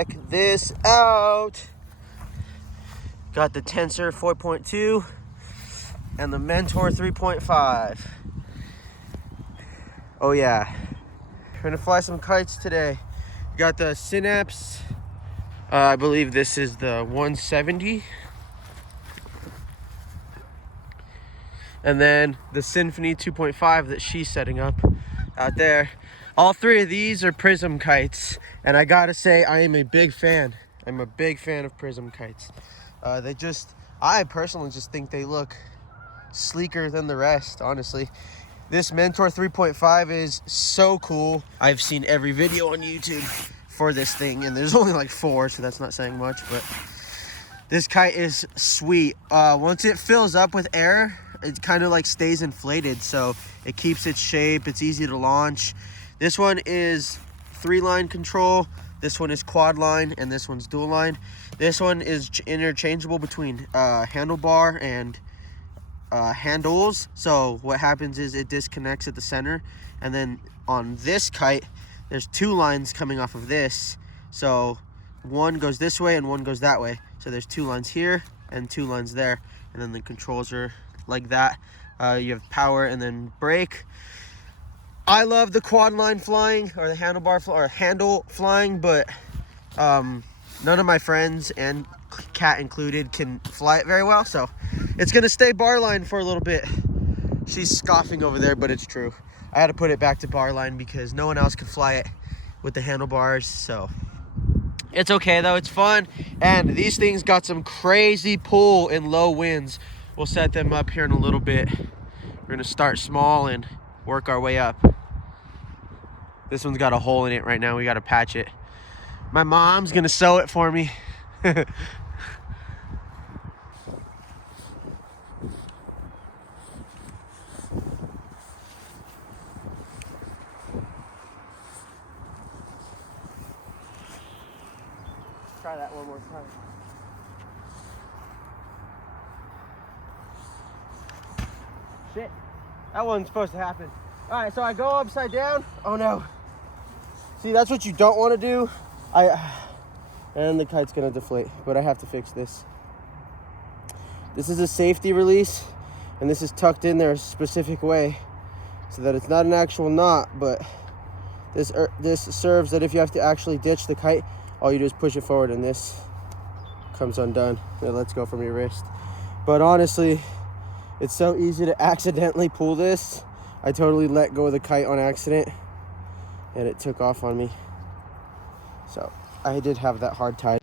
check this out. Got the Tensor 4.2 and the Mentor 3.5. Oh yeah, we're gonna fly some kites today. Got the Synapse, I believe this is the 170. And then the Symphony 2.5 that she's setting up out there. All three of these are Prism kites, and I gotta say I am a big fan. I'm a big fan of Prism kites. I personally just think they look sleeker than the rest, honestly. This Mentor 3.5 is so cool. I've seen every video on YouTube for this thing, and there's only like 4, so that's not saying much, but this kite is sweet. Once it fills up with air, it kind of like stays inflated, so it keeps its shape. It's easy to launch. This one is 3-line control, this one is quad line, and this one's dual line. This one is interchangeable between handlebar and handles. So what happens is it disconnects at the center, and then on this kite there's 2 lines coming off of this, so one goes this way and one goes that way. So there's 2 lines here and 2 lines there, and then the controls are like that. You have power and then brake. I love the quad line flying, or the handlebar or handle flying, but none of my friends, and Kat included, can fly it very well, so it's gonna stay bar line for a little bit. She's scoffing over there, but it's true. I had to put it back to bar line because no one else could fly it with the handlebars, so it's okay though, it's fun. And these things got some crazy pull in low winds. We'll set them up here in a little bit. We're gonna start small and work our way up. This one's got a hole in it right now, we gotta patch it. My mom's gonna sew it for me. Try that one more time. Shit, that wasn't supposed to happen. All right, so I go upside down. Oh no. See, that's what you don't want to do. And the kite's gonna deflate, but I have to fix this. This is a safety release, and this is tucked in there a specific way so that it's not an actual knot, but this serves that if you have to actually ditch the kite, all you do is push it forward and this comes undone. It lets go from your wrist. But honestly, it's so easy to accidentally pull this. I totally let go of the kite on accident and it took off on me. So I did have that hard time.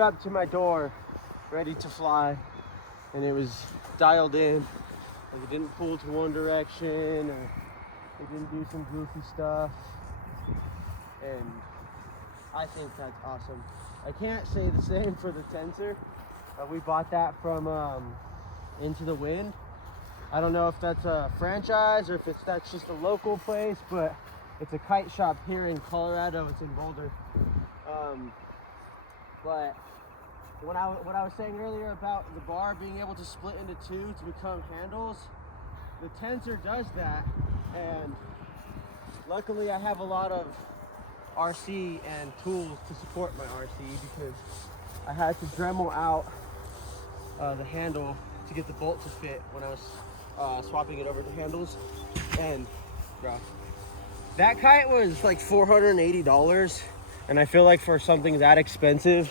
Up to my door ready to fly, and it was dialed in. Like, it didn't pull to one direction, or it didn't do some goofy stuff, and I think that's awesome. I can't say the same for the Tensor. We bought that from Into the Wind. I don't know if that's a franchise or if that's just a local place, but it's a kite shop here in Colorado. It's in Boulder. But what I was saying earlier about the bar being able to split into two to become handles, the Tensor does that, and luckily I have a lot of RC and tools to support my RC because I had to Dremel out the handle to get the bolt to fit when I was swapping it over to handles. And bro, that kite was like $480, and I feel like for something that expensive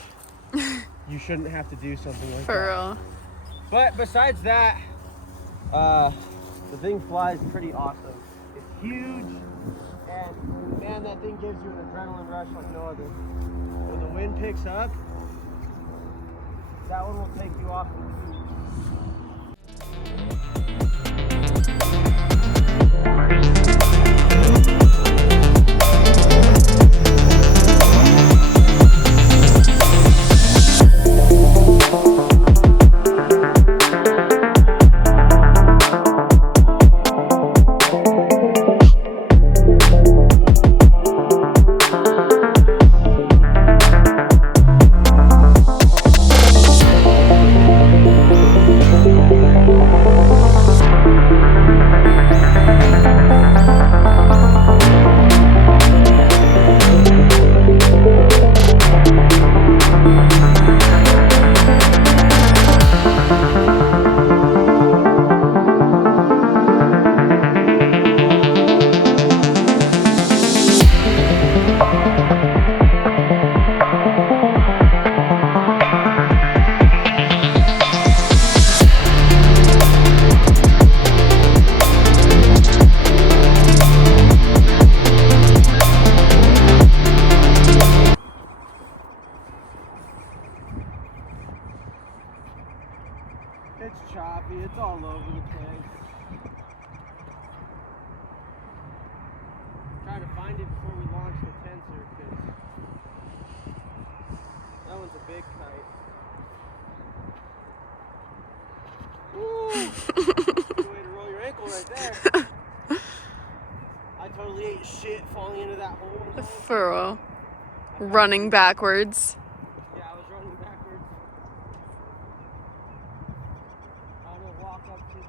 you shouldn't have to do something like that. For real. But besides that, the thing flies pretty awesome. It's huge, and man, that thing gives you an adrenaline rush like no other. When the wind picks up, that one will take you off the beach. It's choppy, it's all over the place. Trying to find it before we launch the Tensor because that one's a big kite. Woo! Good way to roll your ankle right there. I totally ate shit falling into that hole. For real. Running backwards. Yeah, I was running backwards. I'm gonna walk up to the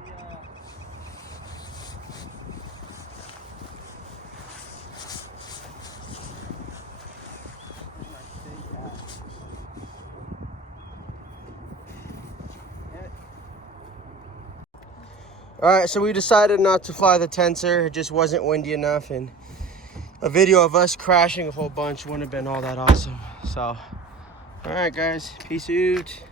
where's my stake at? Alright, so we decided not to fly the Tensor. It just wasn't windy enough, and a video of us crashing a whole bunch wouldn't have been all that awesome. So, alright guys, peace out.